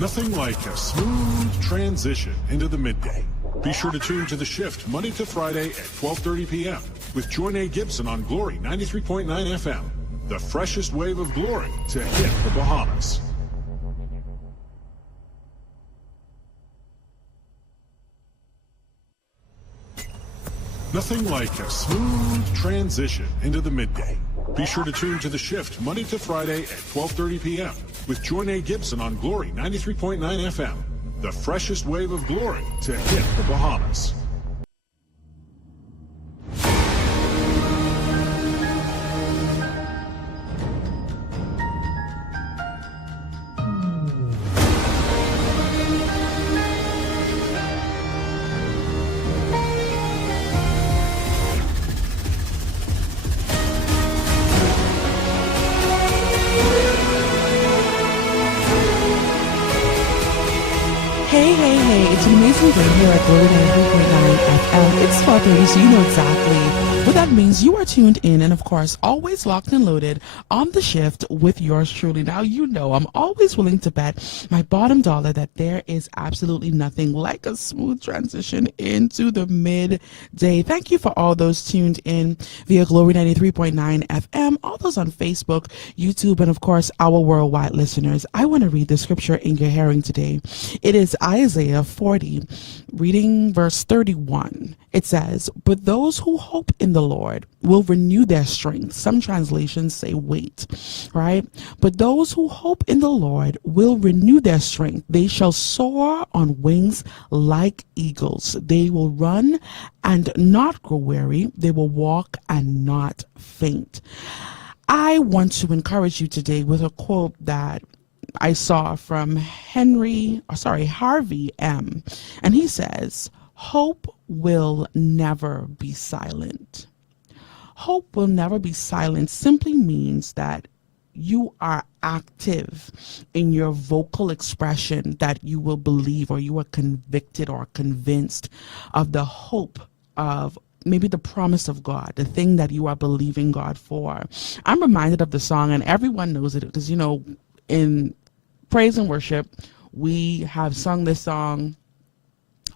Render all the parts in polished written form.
Nothing like a smooth transition into the midday. Be sure to tune to The Shift Monday to Friday at 12:30 p.m. with Joinae Gibson on Glory 93.9 FM. The freshest wave of glory to hit the Bahamas. Nothing like a smooth transition into the midday. Be sure to tune to The Shift Monday to Friday at 12:30 p.m. with Joinae Gibson on Glory 93.9 FM. The freshest wave of glory to hit the Bahamas. Hey, it's an amazing day here at Glory 93.9 FM. It's 12:30, so you know exactly what that means. You are tuned in and, of course, always locked and loaded on The Shift with yours truly. Now, you know I'm always willing to bet my bottom dollar that there is absolutely nothing like a smooth transition into the midday. Thank you for all those tuned in via Glory 93.9 FM, all those on Facebook, YouTube, and, of course, our worldwide listeners. I want to read the scripture in your hearing today. It is Isaiah 40, reading verse 31. It says, "But those who hope in the Lord will renew their strength." Some translations say wait, right? "But those who hope in the Lord will renew their strength. They shall soar on wings like eagles. They will run and not grow weary. They will walk and not faint." I want to encourage you today with a quote that I saw from Harvey M. And he says, "Hope will never be silent." Hope will never be silent simply means that you are active in your vocal expression, that you will believe or you are convicted or convinced of the hope of maybe the promise of God, the thing that you are believing God for. I'm reminded of the song, and everyone knows it because, you know, in praise and worship, we have sung this song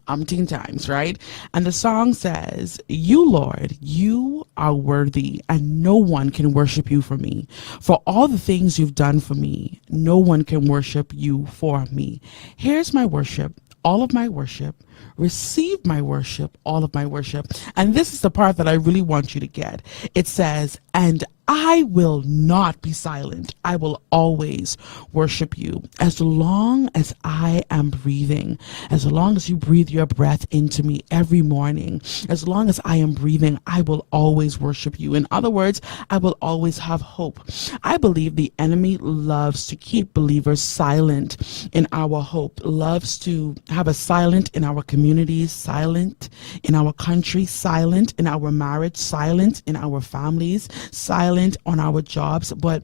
umpteen times, right? And the song says, "You, Lord, you are worthy, and no one can worship you for me. For all the things you've done for me, no one can worship you for me. Here's my worship, all of my worship. Receive my worship, all of my worship." And this is the part that I really want you to get. It says, "And I will not be silent. I will always worship you. As long as I am breathing, as long as you breathe your breath into me every morning, as long as I am breathing, I will always worship you." In other words, I will always have hope. I believe the enemy loves to keep believers silent in our hope, loves to have us silent in our communities, silent in our country, silent in our marriage, silent in our families, silent on our jobs. But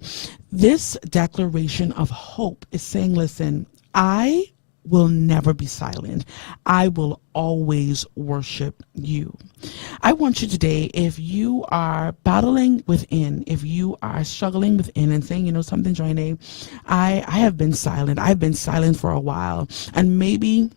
this declaration of hope is saying, listen, I will never be silent. I will always worship you. I want you today, if you are battling within, if you are struggling within and saying, you know something, Joinae, I have been silent. I've been silent for a while. And maybe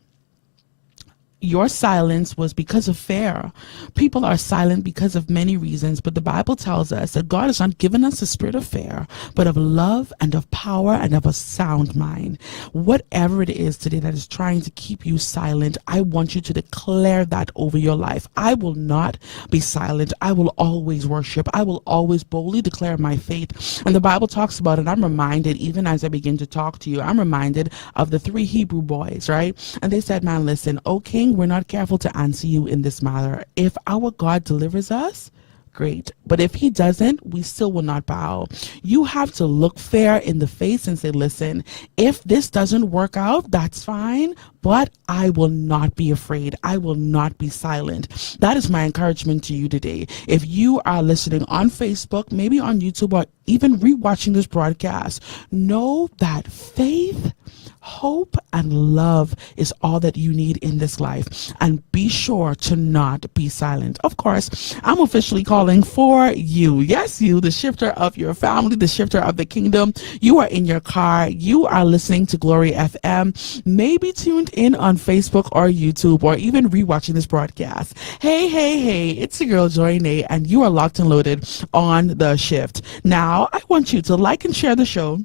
your silence was because of fear. People are silent because of many reasons, but the Bible tells us that God has not given us a spirit of fear, but of love and of power and of a sound mind. Whatever it is today that is trying to keep you silent, I want you to declare that over your life. I will not be silent. I will always worship. I will always boldly declare my faith. And the Bible talks about it. I'm reminded, even as I begin to talk to you, I'm reminded of the 3 Hebrew boys, right? And they said, man, listen, O King, we're not careful to answer you in this matter. If our God delivers us, great. But if he doesn't, we still will not bow. You have to look fair in the face and say, listen, if this doesn't work out, that's fine, but I will not be afraid. I will not be silent. That is my encouragement to you today. If you are listening on Facebook, maybe on YouTube, or even rewatching this broadcast, know that faith, hope, and love is all that you need in this life. And be sure to not be silent. Of course, I'm officially calling for you. Yes, you, the shifter of your family, the shifter of the kingdom. You are in your car. You are listening to Glory FM, maybe tuned in on Facebook or YouTube, or even rewatching this broadcast. Hey, hey, hey, it's your girl Joinae, and you are locked and loaded on The Shift. Now, I want you to like and share the show.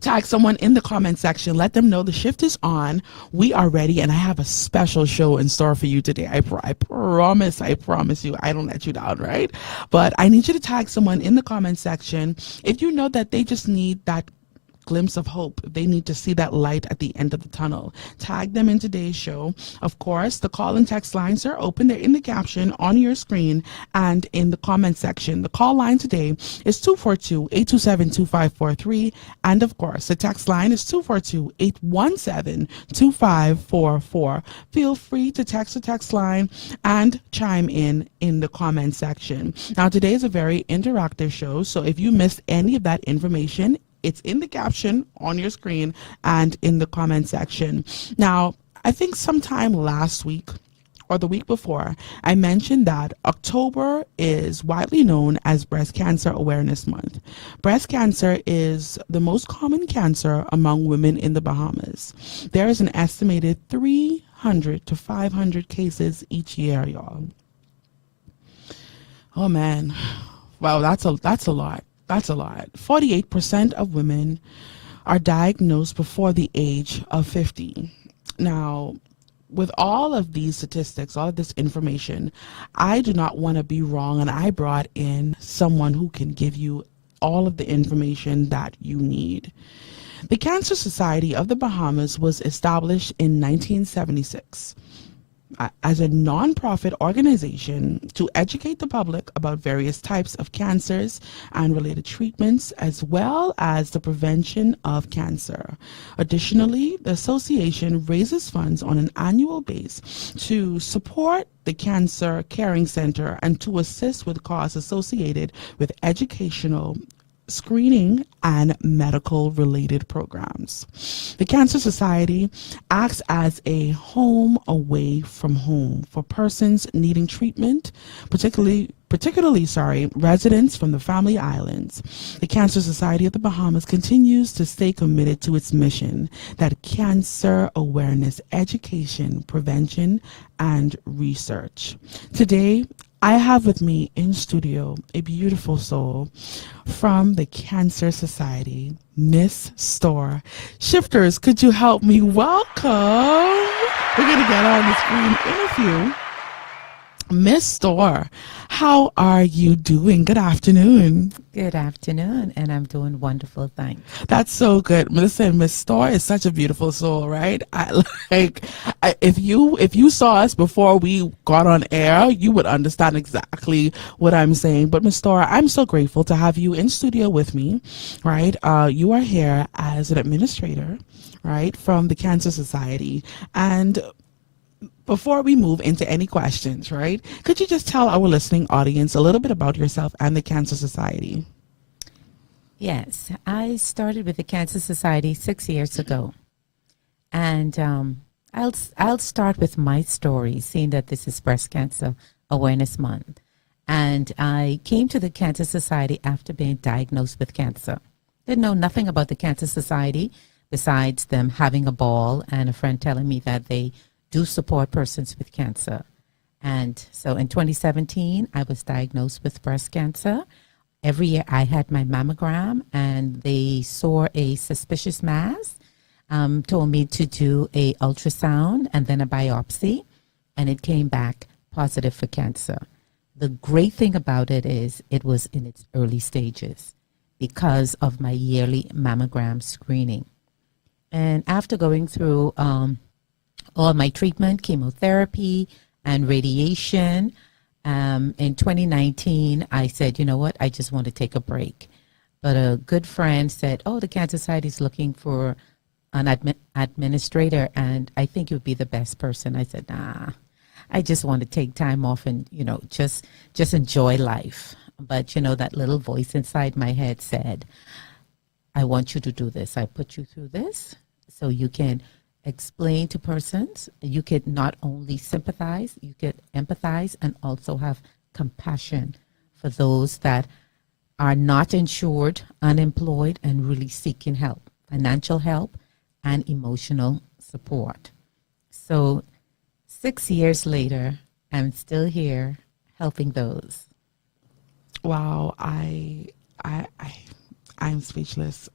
Tag someone in the comment section. Let them know the shift is on. We are ready, and I have a special show in store for you today. I promise you, I don't let you down, right? But I need you to tag someone in the comment section if you know that they just need that glimpse of hope. They need to see that light at the end of the tunnel. Tag them in today's show. Of course, the call and text lines are open. They're in the caption on your screen and in the comment section. The call line today is 242-827-2543. And of course, the text line is 242-817-2544. Feel free to text the text line and chime in the comment section. Now, today is a very interactive show, so if you missed any of that information, it's in the caption on your screen and in the comment section. Now, I think sometime last week or the week before, I mentioned that October is widely known as Breast Cancer Awareness Month. Breast cancer is the most common cancer among women in the Bahamas. There is an estimated 300 to 500 cases each year, y'all. Oh man, wow, that's a lot. That's a lot. 48% of women are diagnosed before the age of 50. Now, with all of these statistics, all of this information, I do not want to be wrong, and I brought in someone who can give you all of the information that you need. The Cancer Society of the Bahamas was established in 1976. As a nonprofit organization to educate the public about various types of cancers and related treatments, as well as the prevention of cancer. Additionally, the association raises funds on an annual basis to support the Cancer Caring Center and to assist with costs associated with educational, screening, and medical related programs. The Cancer Society acts as a home away from home for persons needing treatment, particularly residents from the Family Islands. The Cancer Society of the Bahamas continues to stay committed to its mission that cancer awareness, education, prevention, and research. Today, I have with me in studio a beautiful soul from the Cancer Society, Miss Storr. Shifters, could you help me welcome? We're going to get on the screen in a few. Miss Storr, how are you doing? Good afternoon. Good afternoon, and I'm doing wonderful, thanks. That's so good. Listen, Miss Storr is such a beautiful soul, right? If you saw us before we got on air, you would understand exactly what I'm saying. But Miss Storr, I'm so grateful to have you in studio with me, right? You are here as an administrator, right, from the Cancer Society. And before we move into any questions, right, could you just tell our listening audience a little bit about yourself and the Cancer Society? Yes, I started with the Cancer Society 6 years ago. And I'll start with my story, seeing that this is Breast Cancer Awareness Month. And I came to the Cancer Society after being diagnosed with cancer. Didn't know nothing about the Cancer Society besides them having a ball and a friend telling me that they do support persons with cancer. And so in 2017, I was diagnosed with breast cancer. Every year I had my mammogram, and they saw a suspicious mass, told me to do a ultrasound and then a biopsy, and it came back positive for cancer. The great thing about it is it was in its early stages because of my yearly mammogram screening. And after going through all my treatment, chemotherapy, and radiation. In 2019, I said, you know what, I just want to take a break. But a good friend said, oh, the Cancer Society is looking for an administrator, and I think you would be the best person. I said, nah, I just want to take time off and, just enjoy life. But, that little voice inside my head said, I want you to do this. I put you through this so you can explain to persons. You could not only sympathize, you could empathize and also have compassion for those that are not insured, unemployed, and really seeking help, financial help and emotional support. So 6 years later, I'm still here helping those. Wow, I'm speechless.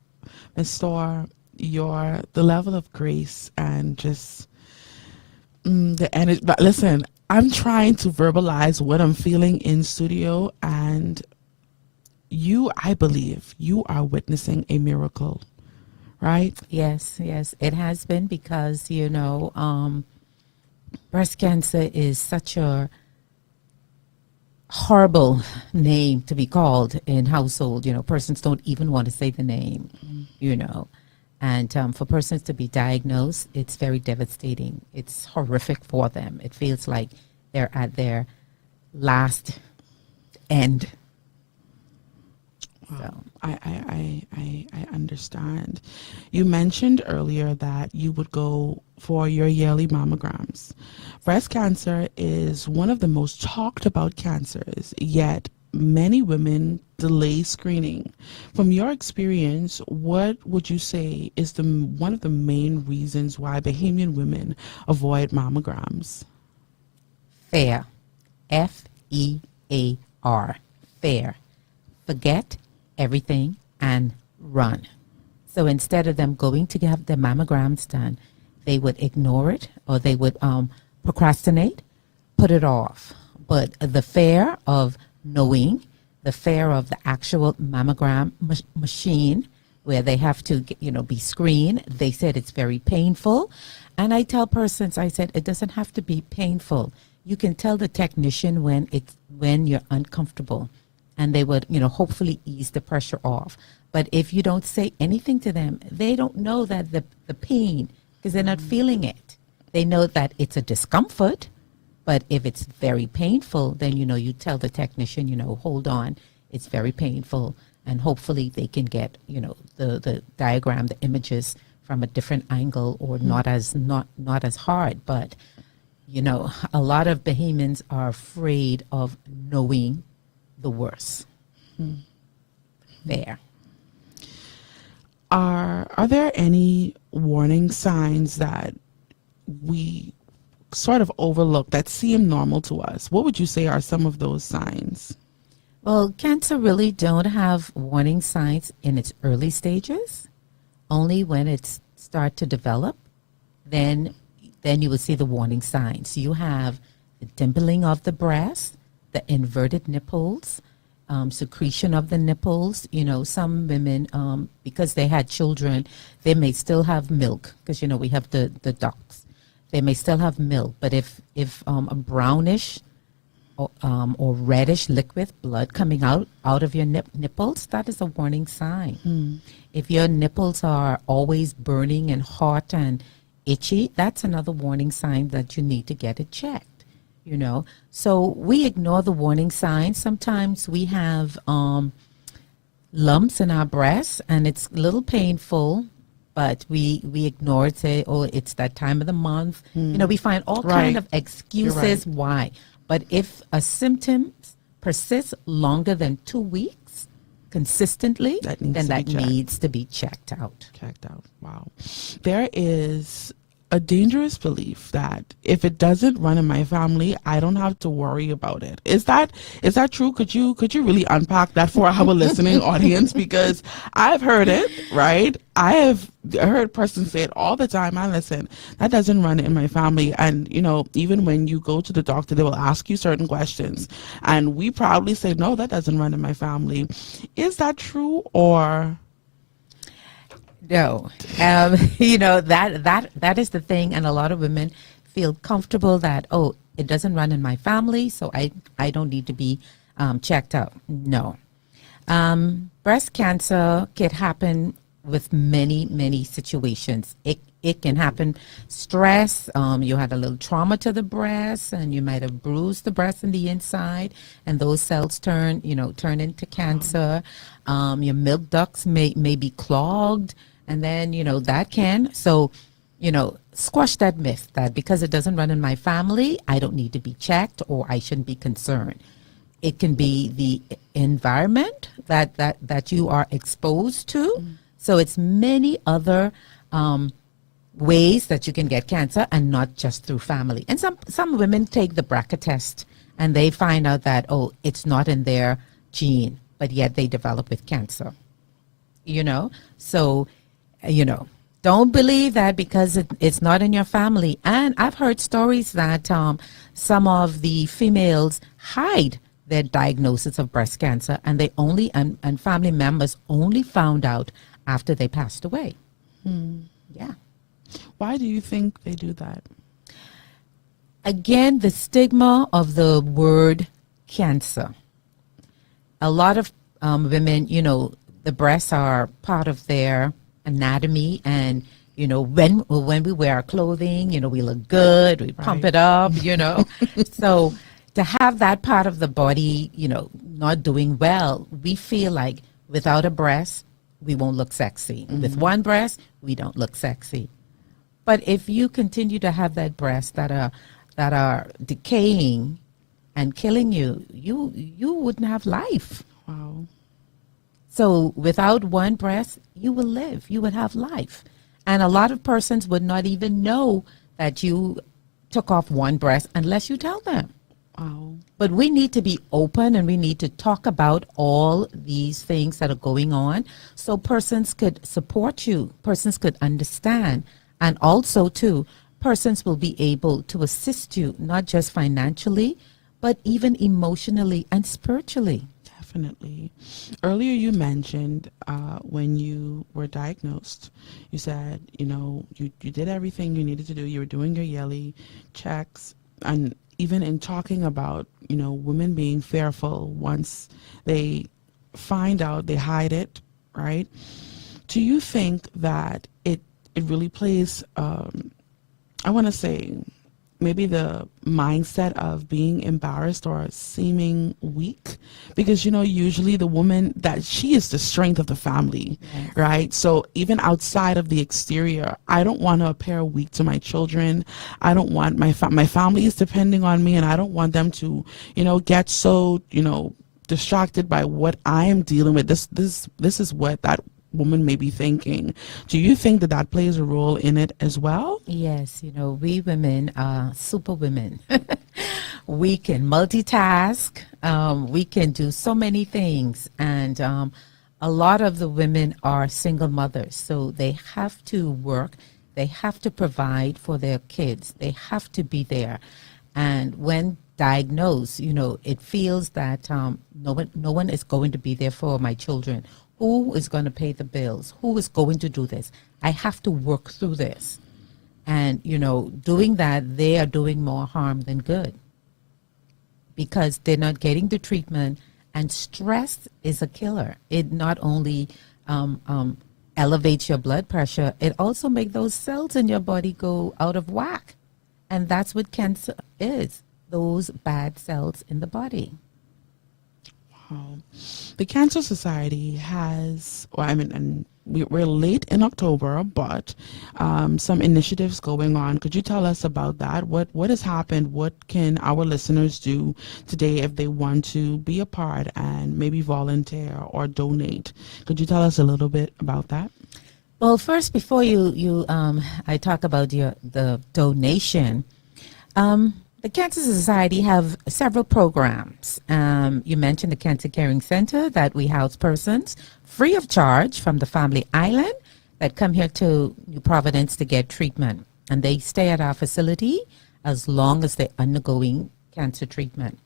Ms. Storr, the level of grace and just the energy. But listen, I'm trying to verbalize what I'm feeling in studio, and I believe you are witnessing a miracle, right? Yes, it has been because, breast cancer is such a horrible name to be called in household. Persons don't even want to say the name, And for persons to be diagnosed, it's very devastating. It's horrific for them. It feels like they're at their last end. Wow. So. I understand. You mentioned earlier that you would go for your yearly mammograms. Breast cancer is one of the most talked about cancers, yet many women delay screening. From your experience, what would you say is one of the main reasons why Bahamian women avoid mammograms? Fear. Fear. Fear. Forget everything and run. So instead of them going to have their mammograms done, they would ignore it or they would procrastinate, put it off. But the fear of knowing, the fear of the actual mammogram machine where they have to be screened, they said it's very painful. And I tell persons, I said, it doesn't have to be painful. You can tell the technician when you're uncomfortable, and they would, hopefully ease the pressure off. But if you don't say anything to them, they don't know that the pain, because they're not feeling it. They know that it's a discomfort, but if it's very painful, then, you tell the technician, hold on, it's very painful. And hopefully they can get, the diagram, the images from a different angle or not as hard. But, a lot of Bahamians are afraid of knowing the worst. There. Are there any warning signs that we sort of overlook that seem normal to us? What would you say are some of those signs? Well, cancer really don't have warning signs in its early stages. Only when it starts to develop, then you will see the warning signs. You have the dimpling of the breast, the inverted nipples, secretion of the nipples. Some women, because they had children, they may still have milk because, we have the ducts. They may still have milk, but if a brownish or reddish liquid blood coming out of your nipples, that is a warning sign. If your nipples are always burning and hot and itchy, that's another warning sign that you need to get it checked. So we ignore the warning signs. Sometimes we have lumps in our breasts and it's a little painful, but we ignore it, say, oh, it's that time of the month. We find all kind of excuses why. But if a symptom persists longer than 2 weeks consistently, then that needs to be checked out. Wow. There is a dangerous belief that if it doesn't run in my family, I don't have to worry about it. Is that true? Could you really unpack that for our listening audience? Because I've heard it, right? I have heard persons say it all the time. And listen, that doesn't run in my family. And, even when you go to the doctor, they will ask you certain questions. And we proudly say, no, that doesn't run in my family. Is that true or... No, that is the thing, and a lot of women feel comfortable that, oh, it doesn't run in my family, so I don't need to be checked out. No, breast cancer can happen with many situations. it can happen. Stress, you had a little trauma to the breast, and you might have bruised the breast in the inside, and those cells turn into cancer. Your milk ducts may be clogged, and then, that can. So, squash that myth that because it doesn't run in my family, I don't need to be checked or I shouldn't be concerned. It can be the environment that you are exposed to. So it's many other ways that you can get cancer, and not just through family. And some women take the BRCA test and they find out that, it's not in their gene, but yet they develop with cancer. So, don't believe that because it's not in your family. And I've heard stories that some of the females hide their diagnosis of breast cancer, and they and family members only found out after they passed away. Yeah. Why do you think they do that? Again, the stigma of the word cancer. A lot of women, the breasts are part of their anatomy, and when we wear our clothing, we look good, we pump it up, So to have that part of the body, not doing well, we feel like without a breast, we won't look sexy. With one breast, we don't look sexy. But if you continue to have that breast that are decaying and killing you, you wouldn't have life. Wow. So without one breast, you will live. You would have life. And a lot of persons would not even know that you took off one breast unless you tell them. Wow. But we need to be open, and we need to talk about all these things that are going on so persons could support you, persons could understand, and also, too, persons will be able to assist you, not just financially, but even emotionally and spiritually. Definitely. Earlier you mentioned when you were diagnosed, you said, you did everything you needed to do. You were doing your yearly checks, and even in talking about, women being fearful once they find out, they hide it, right? Do you think that it really plays, I want to say, maybe the mindset of being embarrassed or seeming weak, because usually the woman, that she is the strength of the family, yes, right? So even outside of the exterior, I don't want to appear weak to my children. I don't want my family is depending on me, and I don't want them to get so distracted by what I am dealing with. This is what that woman may be thinking. Do you think that plays a role in it as well? Yes, we women are super women. We can multitask. We can do so many things. And a lot of the women are single mothers, so they have to work. They have to provide for their kids. They have to be there. And when diagnosed, it feels that no one is going to be there for my children. Who is going to pay the bills? Who is going to do this? I have to work through this. And, doing that, they are doing more harm than good because they're not getting the treatment. And stress is a killer. It not only elevates your blood pressure, it also makes those cells in your body go out of whack. And that's what cancer is, those bad cells in the body. The Cancer Society has, and we're late in October, but some initiatives going on. Could you tell us about that? What has happened? What can our listeners do today if they want to be a part and maybe volunteer or donate? Could you tell us a little bit about that? Well, first, before I talk about the donation, the Cancer Society have several programs. You mentioned the Cancer Caring Center that we house persons free of charge from the family island that come here to New Providence to get treatment. And they stay at our facility as long as they're undergoing cancer treatment.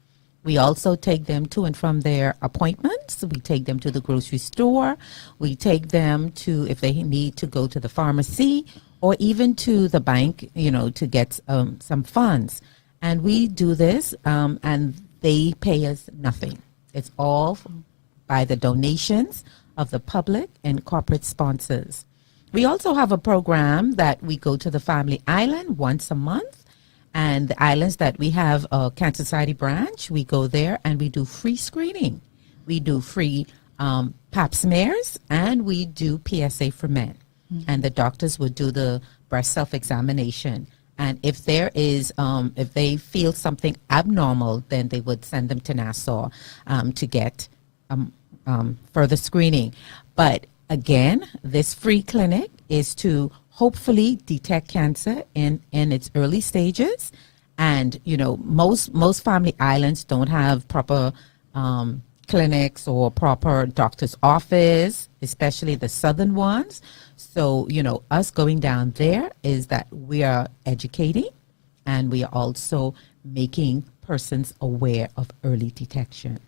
We also take them to and from their appointments. We take them to the grocery store. We take them to, if they need to go to the pharmacy or even to the bank, to get some funds. And we do this, and they pay us nothing. It's all by the donations of the public and corporate sponsors. We also have a program that we go to the family island once a month. And the islands that we have a Cancer Society branch, we go there and we do free screening. We do free pap smears and we do PSA for men. And the doctors would do the breast self-examination. And if there is, if they feel something abnormal, then they would send them to Nassau to get further screening. But again, this free clinic is to hopefully detect cancer in its early stages. And, you know, most family islands don't have proper clinics or proper doctor's office, especially the southern ones. So, you know, us going down there is that we are educating and we are also making persons aware of early detection.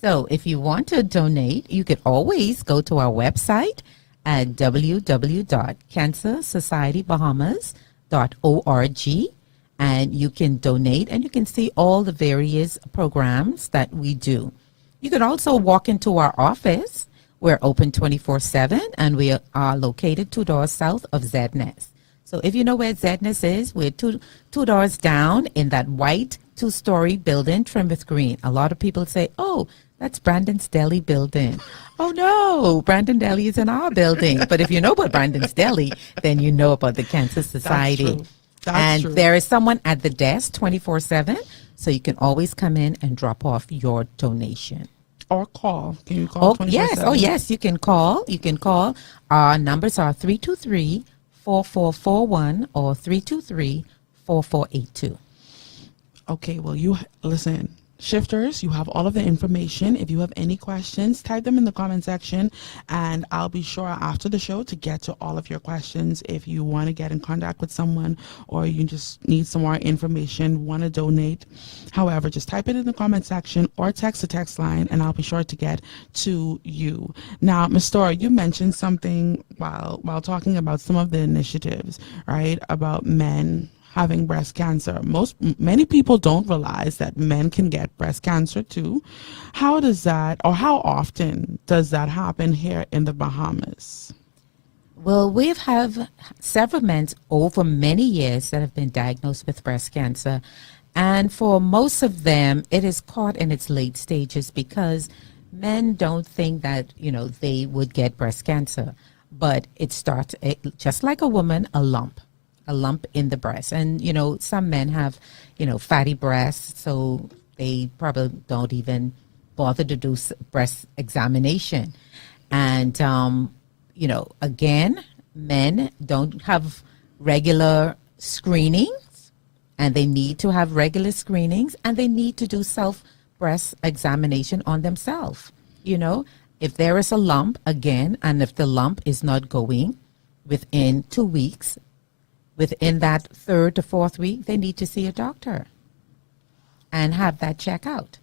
So if you want to donate, you could always go to our website at www.cancersocietybahamas.org and you can donate and you can see all the various programs that we do. You could also walk into our office. We're open 24/7 and we are located 2 doors south of ZNES. So if you know where ZNES is, we're two doors down in that white 2-story building trimmed with green. A lot of people say, oh, that's Brandon's Deli building. Oh, no, Brandon Deli is in our building. But if you know about Brandon's Deli, then you know about the Cancer Society. That's true. There is someone at the desk 24/7, so you can always come in and drop off your donation. Or call. Can you call 24/7? Yes. Oh, yes, you can call. You can call. Our numbers are 323-4441 or 323-4482. Okay, well, you listen, shifters, you have all of the information. If you have any questions, type them in the comment section, and I'll be sure after the show to get to all of your questions. If you want to get in contact with someone or you just need some more information, want to donate, however, just type it in the comment section or text the text line, and I'll be sure to get to you. Now, Ms. Storr, you mentioned something while talking about some of the initiatives, right, about men having breast cancer. Many people don't realize that men can get breast cancer too. How does that, or how often does that happen here in the Bahamas? Well, we've have several men over many years that have been diagnosed with breast cancer. And for most of them, it is caught in its late stages because men don't think that, you know, they would get breast cancer. But it starts just like a woman, a lump in the breast. And, you know, some men have, you know, fatty breasts, so they probably don't even bother to do breast examination. And, you know, again, men don't have regular screenings, and they need to have regular screenings, and they need to do breast examination on themselves. You know, if there is a lump, again, and if the lump is not going within 2 weeks, within that 3rd to 4th week, they need to see a doctor and have that check out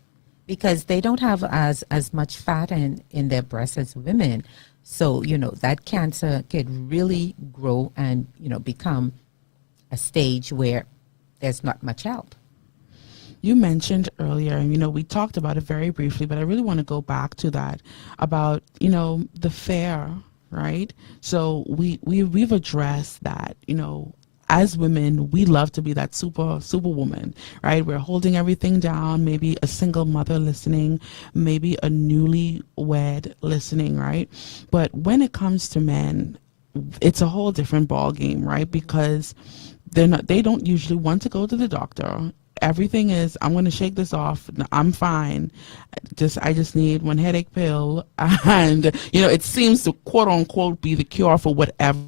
because they don't have as much fat in their breasts as women. So, you know, that cancer could really grow and, you know, become a stage where there's not much help. You mentioned earlier, and, you know, we talked about it very briefly, but I really want to go back to that about, you know, the fair, right? So we've addressed that, you know, as women, we love to be that superwoman, right? We're holding everything down, maybe a single mother listening, maybe a newlywed listening, right? But when it comes to men, it's a whole different ball game, right? Because they don't usually want to go to the doctor. Everything is, I'm going to shake this off. I'm fine. I just need one headache pill. And, you know, it seems to quote unquote be the cure for whatever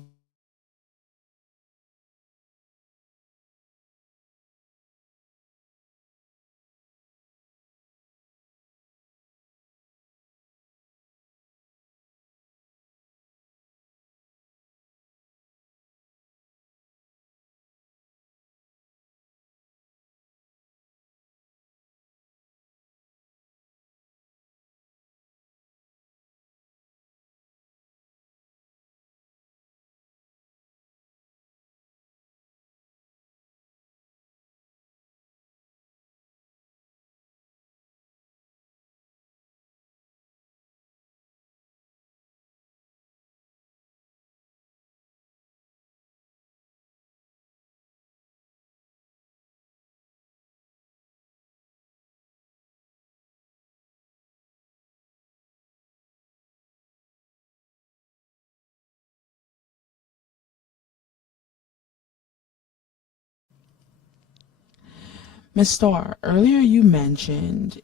Miss Storr, earlier you mentioned,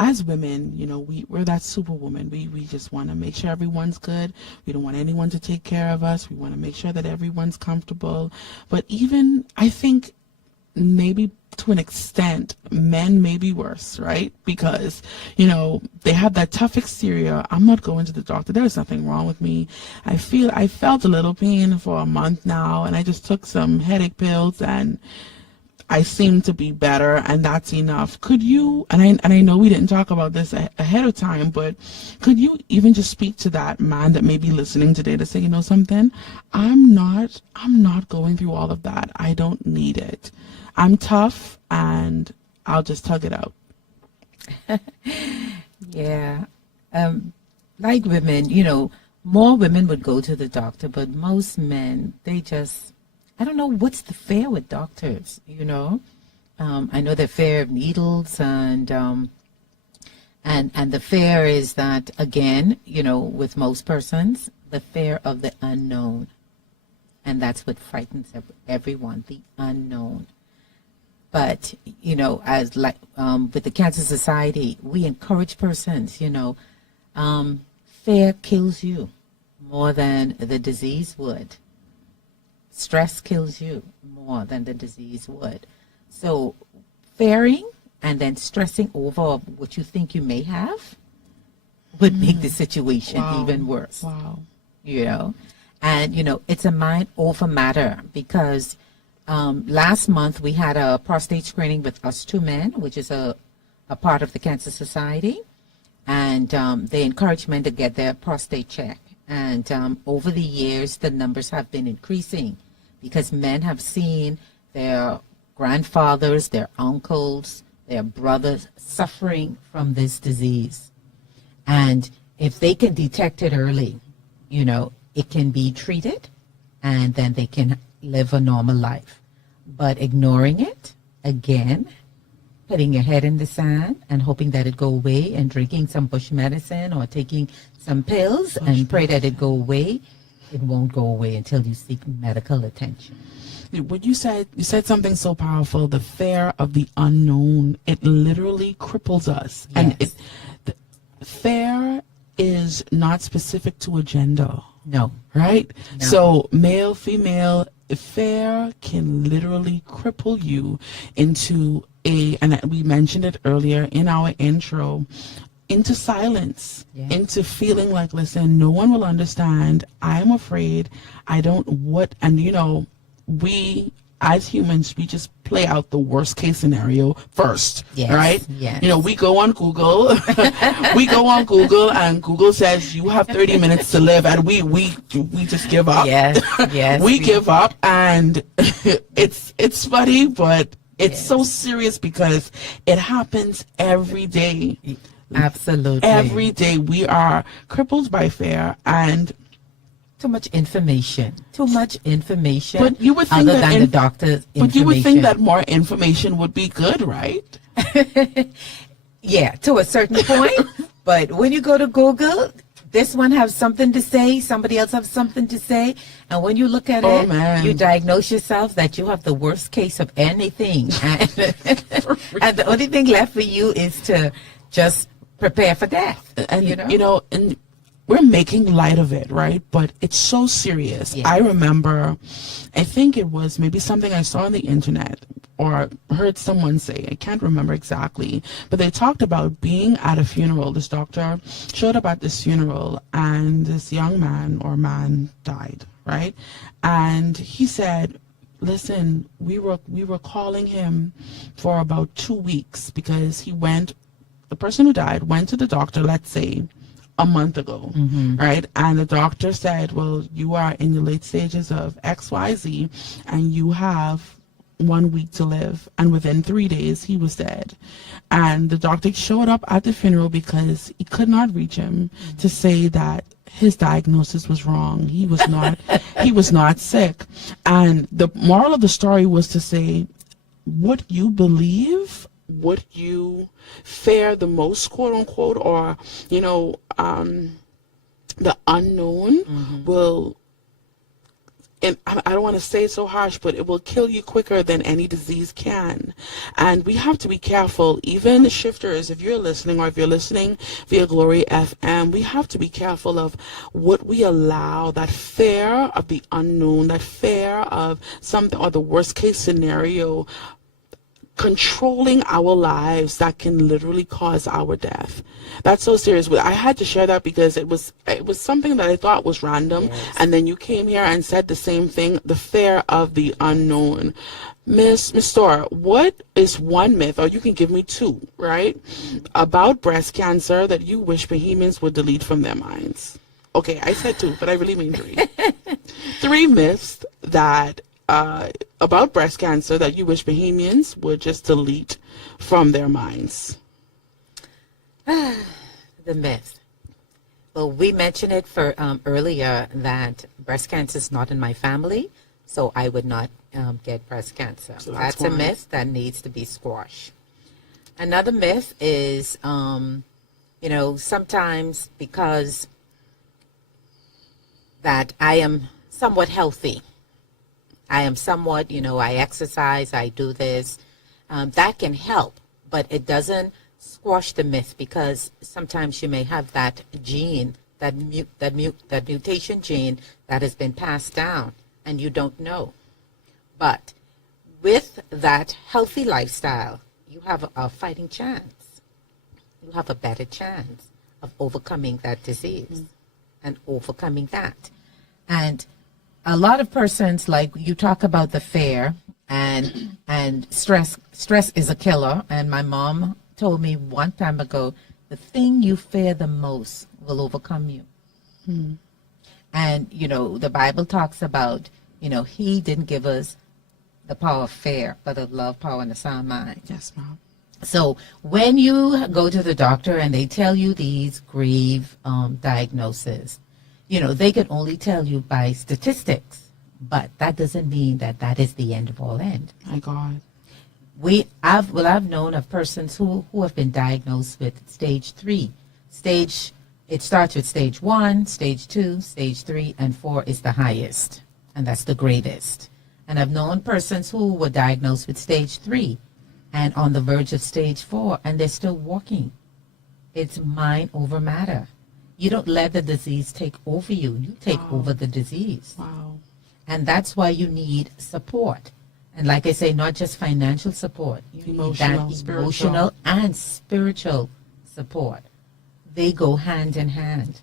as women, we're that superwoman. We just want to make sure everyone's good. We don't want anyone to take care of us. We want to make sure that everyone's comfortable. But even, I think, maybe to an extent, men may be worse, right? Because, they have that tough exterior. I'm not going to the doctor. There's nothing wrong with me. I felt a little pain for a month now, and I just took some headache pills, and I seem to be better, and that's enough. Could you, and I know we didn't talk about this ahead of time, but could you even just speak to that man that may be listening today to say, something? I'm not going through all of that. I don't need it. I'm tough, and I'll just tug it out. Yeah. Like women, more women would go to the doctor, but most men, I don't know what's the fear with doctors, I know the fear of needles and the fear is that, again, with most persons, the fear of the unknown. And that's what frightens everyone, the unknown. But, as with the Cancer Society, we encourage persons, fear kills you more than the disease would. Stress kills you more than the disease would. So fearing and then stressing over what you think you may have would make the situation even worse. Wow. And, it's a mind over matter because last month we had a prostate screening with us two men, which is a part of the Cancer Society. And they encourage men to get their prostate checked. And over the years, the numbers have been increasing because men have seen their grandfathers, their uncles, their brothers suffering from this disease. And if they can detect it early, it can be treated and then they can live a normal life. But ignoring it, again, putting your head in the sand and hoping that it go away and drinking some bush medicine or taking some pills and pray that it go away, it won't go away until you seek medical attention. What you said something so powerful, the fear of the unknown. It literally cripples us. Yes. And fear is not specific to a gender. No. Right? No. So male, female, fear can literally cripple you into and we mentioned it earlier in our intro, into silence, into feeling like, listen, no one will understand. I'm afraid. We as humans, we just play out the worst case scenario first, right? Yes. We go on Google, and Google says you have 30 minutes to live, and we just give up. Yes. We give up, and it's funny, but it's so serious because it happens every day. Absolutely. Every day we are crippled by fear and too much information. But you would think other than the doctor's information. But you would think that more information would be good, right? Yeah, to a certain point. But when you go to Google, this one has something to say, somebody else has something to say, and when you look at it, man. you diagnose yourself that you have the worst case of anything. And the only thing left for you is to just prepare for death. And and we're making light of it, right? But it's so serious. Yes. I remember, I think it was maybe something I saw on the internet or heard someone say, I can't remember exactly, but they talked about being at a funeral. This doctor showed up at this funeral and this young man died, right? And he said, listen, we were calling him for about 2 weeks because the person who died went to the doctor, let's say, a month ago, right? And the doctor said, well, you are in the late stages of XYZ and you have 1 week to live. And within 3 days, he was dead. And the doctor showed up at the funeral because he could not reach him to say that his diagnosis was wrong. He was not sick. And the moral of the story was to say, what you believe, what you fear the most, quote unquote, or the unknown will, and I don't want to say it so harsh, but it will kill you quicker than any disease can. And we have to be careful, even shifters, if you're listening, or if you're listening via Glory FM, we have to be careful of what we allow, that fear of the unknown, that fear of something, or the worst case scenario, controlling our lives that can literally cause our death. That's so serious. I had to share that because it was something that I thought was random. Yes. And then you came here and said the same thing, the fear of the unknown. Miss Storr, what is one myth, or you can give me two, right, about breast cancer that you wish Bahamians would delete from their minds? Okay, I said two, but I really mean three. Three myths that about breast cancer that you wish Bahamians would just delete from their minds. The myth. Well, we mentioned it for earlier that breast cancer is not in my family, so I would not get breast cancer. So that's a myth that needs to be squashed. Another myth is, sometimes because that I am somewhat healthy, I am somewhat, I exercise, I do this. That can help, but it doesn't squash the myth, because sometimes you may have that gene, that mutation gene that has been passed down, and you don't know. But with that healthy lifestyle, you have a fighting chance. You have a better chance of overcoming that disease and overcoming that. And a lot of persons, like you talk about the fear and stress is a killer. And my mom told me one time ago, the thing you fear the most will overcome you. And, the Bible talks about, he didn't give us the power of fear, but of love, power, and a sound mind. Yes, Mom. So when you go to the doctor and they tell you these grave diagnoses, they can only tell you by statistics, but that doesn't mean that that is the end of all end. My God. I've known of persons who have been diagnosed with stage 3. It starts with stage 1, stage 2, stage 3, and 4 is the highest, and that's the greatest. And I've known persons who were diagnosed with stage 3 and on the verge of stage 4, and they're still walking. It's mind over matter. You don't let the disease take over you. You take over the disease. Wow. And that's why you need support. And like I say, not just financial support. You need that emotional and spiritual support. They go hand in hand.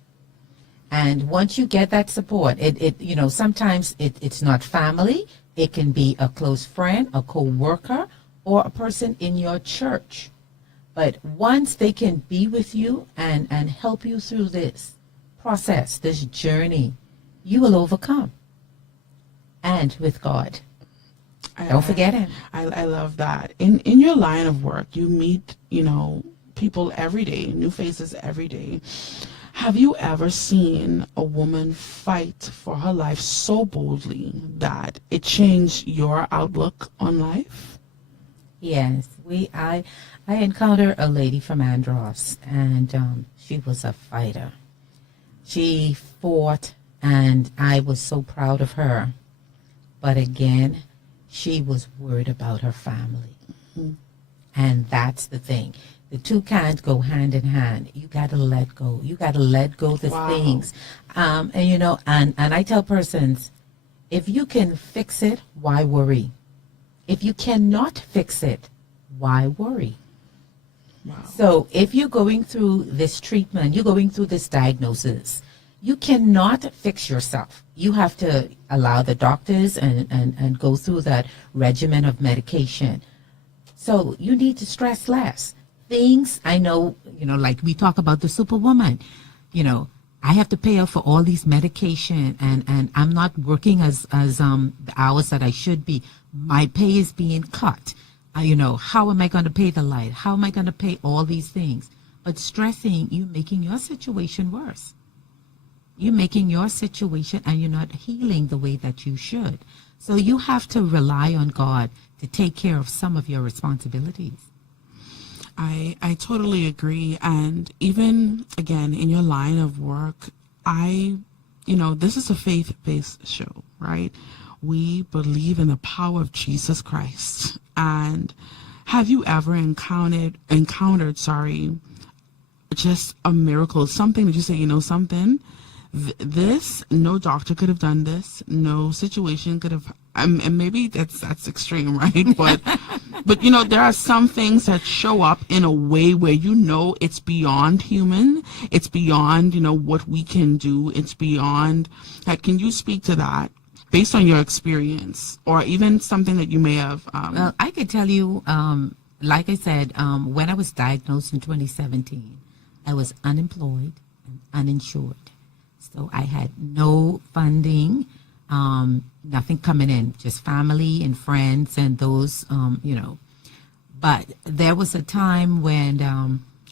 And once you get that support, sometimes it's not family. It can be a close friend, a co-worker, or a person in your church. But once they can be with you and help you through this process, this journey, you will overcome. And with God. Don't forget Him. I love that. In your line of work, you meet, people every day, new faces every day. Have you ever seen a woman fight for her life so boldly that it changed your outlook on life? Yes. I encountered a lady from Andros, and she was a fighter. She fought, and I was so proud of her. But again, she was worried about her family. Mm-hmm. And that's the thing. The two can't go hand in hand. You got to let go. You got to let go of the things. And I tell persons, if you can fix it, why worry? If you cannot fix it, why worry? Wow. So if you're going through this treatment, you're going through this diagnosis, you cannot fix yourself. You have to allow the doctors and go through that regimen of medication. So you need to stress less. Things, I know, like we talk about the superwoman, I have to pay her for all these medication and I'm not working as the hours that I should be. My pay is being cut. How am I going to pay the light? How am I going to pay all these things? But stressing, you're making your situation worse. You're making your situation and you're not healing the way that you should. So you have to rely on God to take care of some of your responsibilities. I totally agree. And even, again, in your line of work, this is a faith-based show, right? we believe in the power of Jesus Christ. And have you ever encountered, just a miracle, something that you say, you know something, this, no doctor could have done this, no situation could have, and maybe that's extreme, right? But you know, there are some things that show up in a way where you know it's beyond human, it's beyond, you know, what we can do, it's beyond that. Can you speak to that based on your experience, or even something that you may have? Well, I could tell you, like I said, when I was diagnosed in 2017, I was unemployed and uninsured. So I had no funding, nothing coming in, just family and friends and those, you know. But there was a time when,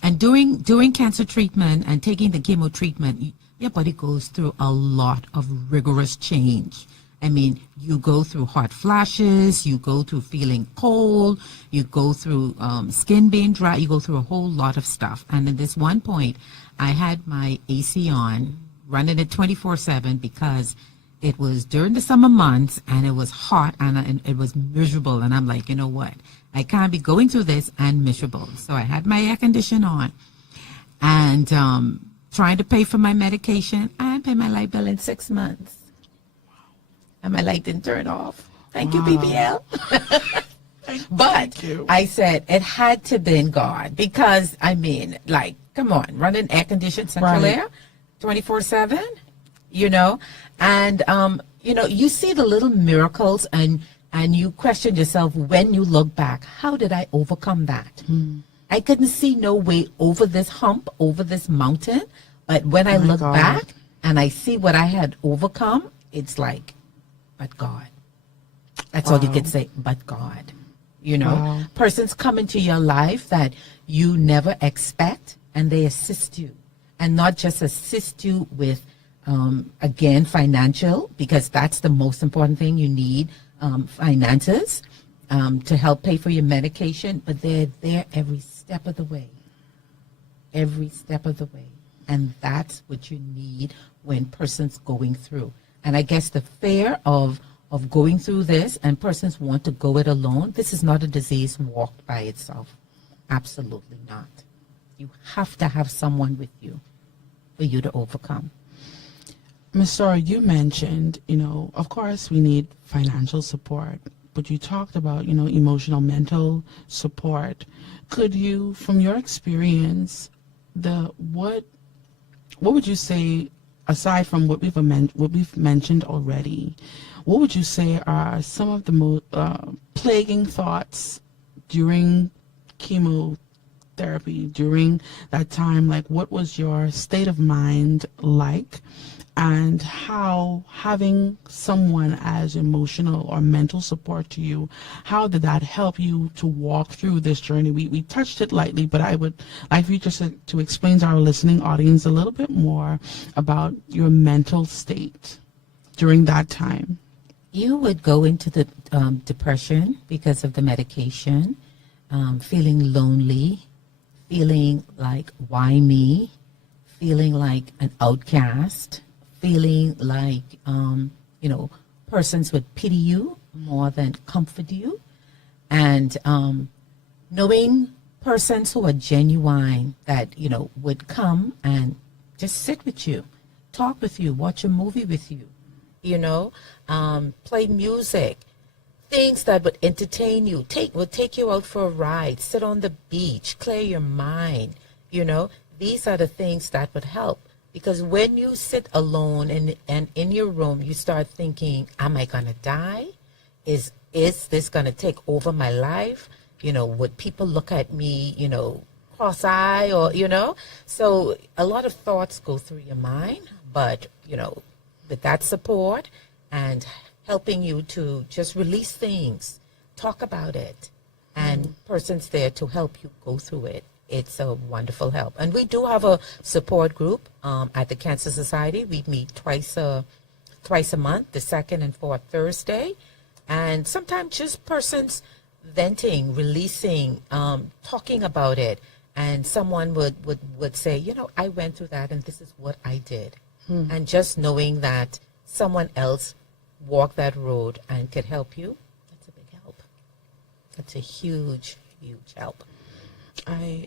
and during cancer treatment and taking the chemo treatment, your body goes through a lot of rigorous change. I mean, you go through hot flashes, you go through feeling cold, you go through skin being dry, you go through a whole lot of stuff. And at this one point, I had my AC on, running it 24/7 because it was during the summer months and it was hot and it was miserable. And I'm like, you know what? I can't be going through this and miserable. So I had my air condition on and trying to pay for my medication. I pay my light bill in 6 months. And my light didn't turn off. Thank you, BBL. But I said it had to been God because, I mean, like, come on, running air conditioned central air 24/7, you know, and, you know, you see the little miracles and you question yourself when you look back, how did I overcome that? I couldn't see no way over this hump, over this mountain. But when I look back and I see what I had overcome, it's like, but God. That's all you could say, but God. You know, persons come into your life that you never expect and they assist you. And not just assist you with, again, financial, because that's the most important thing. You need finances to help pay for your medication, but they're there every step of the way. Every step of the way. And that's what you need when persons going through. And I guess the fear of going through this and persons want to go it alone, this is not a disease walked by itself. Absolutely not. You have to have someone with you for you to overcome. Ms. Storr, you mentioned, you know, of course we need financial support, but you talked about, you know, emotional, mental support. Could you, from your experience, what would you say, aside from what we've mentioned already, what would you say are some of the most plaguing thoughts during chemotherapy, during that time? Like, what was your state of mind like, and how having someone as emotional or mental support to you, how did that help you to walk through this journey? We touched it lightly, but I would like for you just to explain to our listening audience a little bit more about your mental state during that time. You would go into the depression because of the medication, feeling lonely, feeling like, why me? Feeling like an outcast, feeling like, you know, persons would pity you more than comfort you. And knowing persons who are genuine that, you know, would come and just sit with you, talk with you, watch a movie with you, you know, play music, things that would entertain you, would take you out for a ride, sit on the beach, clear your mind, you know. These are the things that would help. Because when you sit alone and in your room, you start thinking, am I going to die? Is this going to take over my life? You know, would people look at me, you know, cross-eye or, you know? So a lot of thoughts go through your mind, but, you know, with that support and helping you to just release things, talk about it, and persons there to help you go through it. It's a wonderful help. And we do have a support group at the Cancer Society. We meet twice a month, the second and fourth Thursday. And sometimes just persons venting, releasing, talking about it. And someone would say, you know, I went through that and this is what I did. And just knowing that someone else walk that road and could help you, that's a big help. That's a huge, huge help. I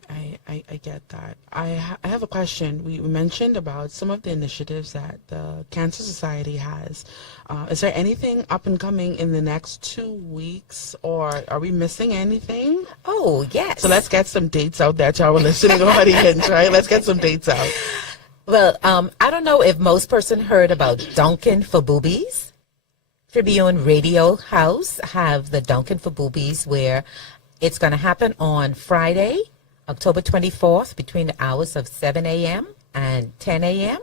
get that. I have a question. We mentioned about some of the initiatives that the Cancer Society has. Is there anything up and coming in the next 2 weeks, or are we missing anything? Oh, yes. So let's get some dates out there to our listening audience, right? Let's get some dates out. Well, I don't know if most person heard about Dunkin' for Boobies. Tribune Radio House have the Dunkin' for Boobies, where it's going to happen on Friday, October 24th, between the hours of 7 a.m. and 10 a.m.,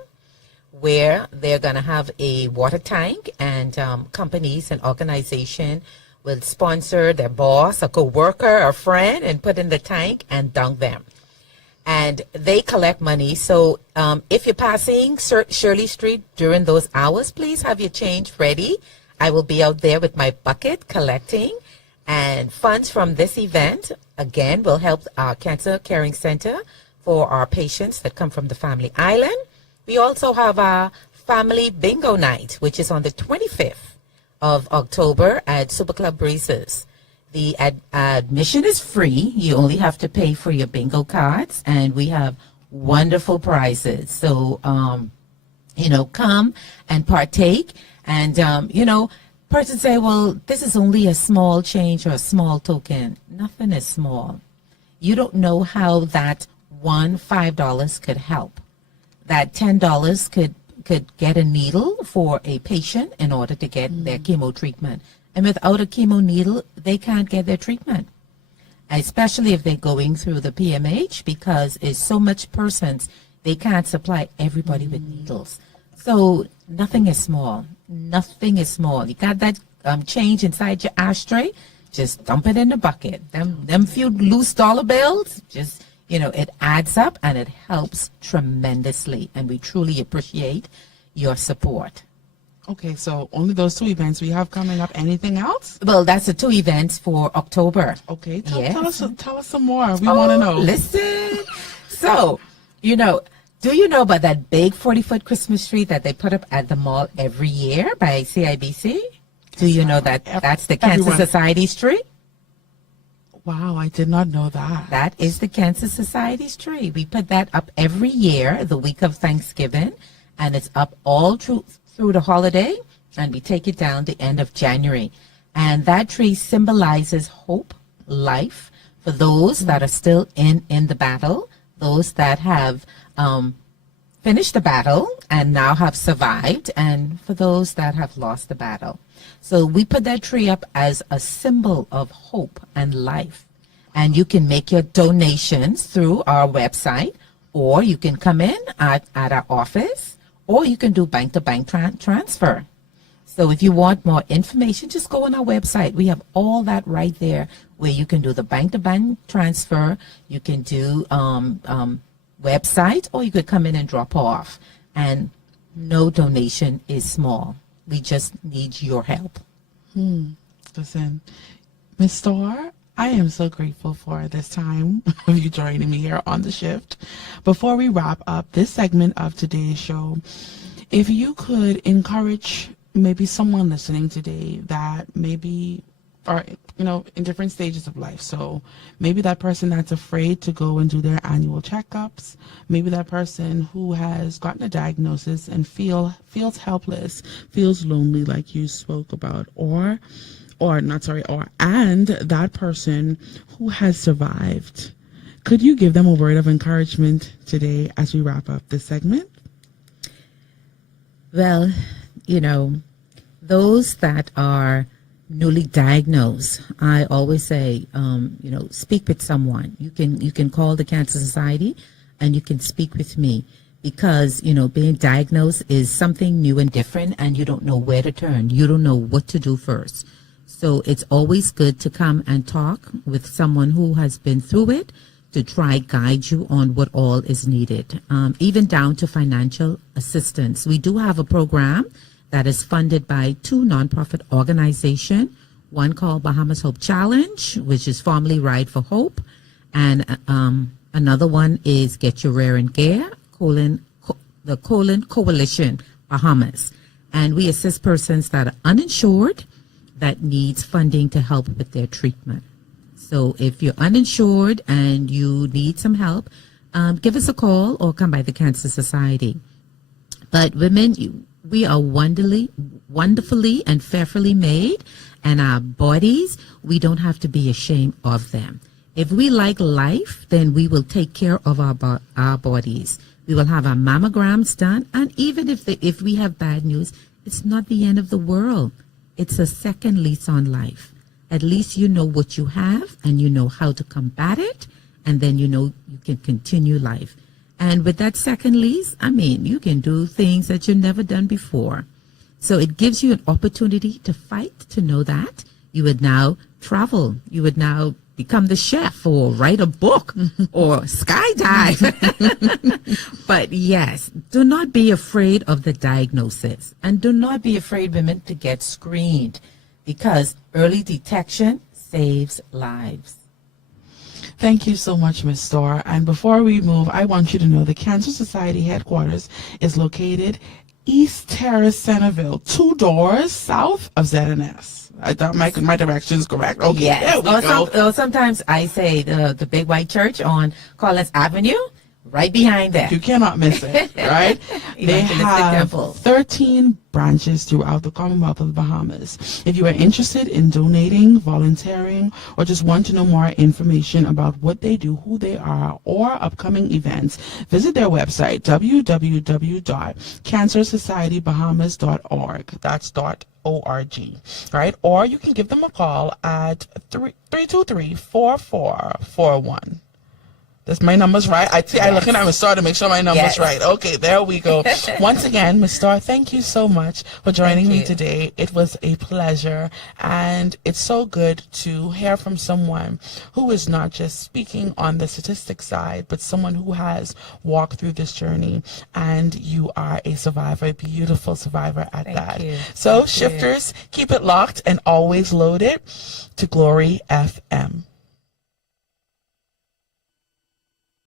where they're going to have a water tank, and companies and organization will sponsor their boss, a co-worker, or friend, and put in the tank and dunk them. And they collect money. So if you're passing Shirley Street during those hours, please have your change ready. I will be out there with my bucket collecting. And funds from this event, again, will help our Cancer Caring Center for our patients that come from the Family Island. We also have our Family Bingo Night, which is on the 25th of October at Super Club Breezes. The admission is free. You only have to pay for your bingo cards, and we have wonderful prizes. So, come and partake. And, person say, well, this is only a small change or a small token. Nothing is small. You don't know how that $5 could help. That $10 could get a needle for a patient in order to get their chemo treatment. And without a chemo needle, they can't get their treatment, especially if they're going through the PMH, because it's so much persons, they can't supply everybody with needles. So nothing is small. Nothing is small. You got that change inside your ashtray, just dump it in the bucket. Them few loose dollar bills, just, it adds up and it helps tremendously. And we truly appreciate your support. Okay, so only those 2 events we have coming up. Anything else? Well, that's the 2 events for October. Okay, Yes. tell us some more. We want to know. Listen. So, do you know about that big 40-foot Christmas tree that they put up at the mall every year by CIBC? Do you know that that's the Cancer Society's tree? Wow, I did not know that. That is the Cancer Society's tree. We put that up every year, the week of Thanksgiving, and it's up all through the holiday, and we take it down the end of January. And that tree symbolizes hope, life, for those that are still in the battle, those that have finished the battle and now have survived, and for those that have lost the battle. So we put that tree up as a symbol of hope and life. And you can make your donations through our website, or you can come in at our office, or you can do bank-to-bank transfer. So if you want more information, just go on our website. We have all that right there, where you can do the bank-to-bank transfer. You can do website, or you could come in and drop off. And no donation is small. We just need your help. Listen, Ms. Storr, I am so grateful for this time of you joining me here on the shift. Before we wrap up this segment of today's show, if you could encourage maybe someone listening today that maybe are, in different stages of life. So maybe that person that's afraid to go and do their annual checkups, maybe that person who has gotten a diagnosis and feels helpless, feels lonely, like you spoke about, and that person who has survived. Could you give them a word of encouragement today as we wrap up this segment? Well, those that are newly diagnosed, I always say, speak with someone. You can call the Cancer Society and you can speak with me, because, being diagnosed is something new and different, and you don't know where to turn. You don't know what to do first. So it's always good to come and talk with someone who has been through it, to try guide you on what all is needed, even down to financial assistance. We do have a program that is funded by 2 nonprofit organizations, one called Bahamas Hope Challenge, which is formerly Ride for Hope, and another one is Get Your Rare and Gear, the Coalition Bahamas. And we assist persons that are uninsured that needs funding to help with their treatment. So if you're uninsured and you need some help, give us a call or come by the Cancer Society. But women, we are wonderfully and fearfully made, and our bodies, we don't have to be ashamed of them. If we like life, then we will take care of our bodies. We will have our mammograms done, and even if we have bad news, it's not the end of the world. It's a second lease on life. At least you know what you have, and you know how to combat it, and then you know you can continue life. And with that second lease, I mean, you can do things that you've never done before. So it gives you an opportunity to fight, to know that you would now travel. You would now become the chef or write a book or skydive. But yes, do not be afraid of the diagnosis, and do not be afraid, women, to get screened, because early detection saves lives. Thank you so much, Ms. Storr. And before we move, I want you to know the Cancer Society headquarters is located East Terrace, Centerville, 2 doors south of ZNS. I thought my directions correct. Okay, Yes. there we go. Or sometimes I say the big white church on Collins Avenue, right behind that. You cannot miss it, right? They Evangelistic have Temple. 13 branches throughout the Commonwealth of the Bahamas. If you are interested in donating, volunteering, or just want to know more information about what they do, who they are, or upcoming events, visit their website, www.cancersocietybahamas.org. That's .org, right? Or you can give them a call at 323-4441. That's my numbers right. I looking at Ms. Storr to make sure my numbers right. Okay, there we go. Once again, Ms. Storr, thank you so much for joining me today. It was a pleasure, and it's so good to hear from someone who is not just speaking on the statistics side, but someone who has walked through this journey, and you are a survivor, a beautiful survivor at that. So, shifters, keep it locked and always loaded to Glory FM.